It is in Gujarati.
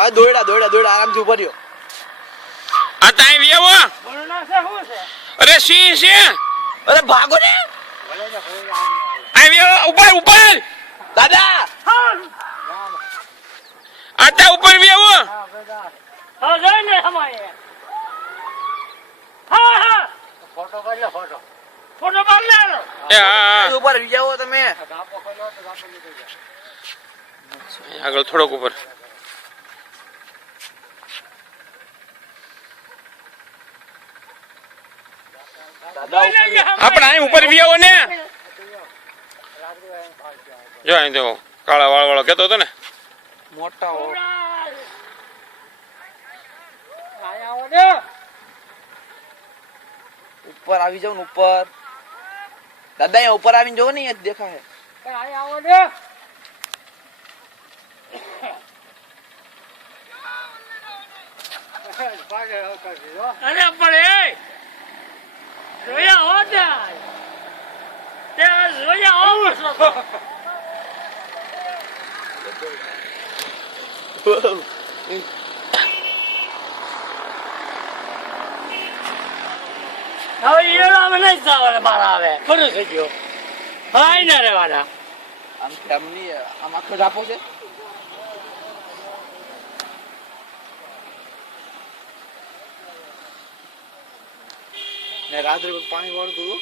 આ દોયડા દોયડા દોયડા આરામથી ઉભા રહ્યો. આ તાઈ વેવો બોલના છે શું છે? અરે સિંહ છે. અરે ભાગો ને આ વેવો ઉપર ઉપર દાદા. આ તા ઉપર વેવો હા જઈ ને અમારે. હા હા ફોટો પાડ લે ફોટો. ફોટો પાડ લે. એ હા ઉપર જાઓ તમે. આગળ થોડોક ઉપર આપણે અહીં ઉપર વ્યાવો ને જો અહીં તો કાળા વાળ વાળો કેતો હતો ને મોટા હો. ઉપર આવી જાવ ને ઉપર. દાદા અહીંયા ઉપર આવીને જોવો ને અહીંયા દેખાય. અરે પણ જોયા હો ત્યાં જોયા હો. હવે એડામાં નહીં જવાના મારા આવે ખરું થઈ ગયો. હા ના રહેવાના. આમ ફેમિલી આમ આખો જાપો છે. ને રાત્રે પાણી વાળતું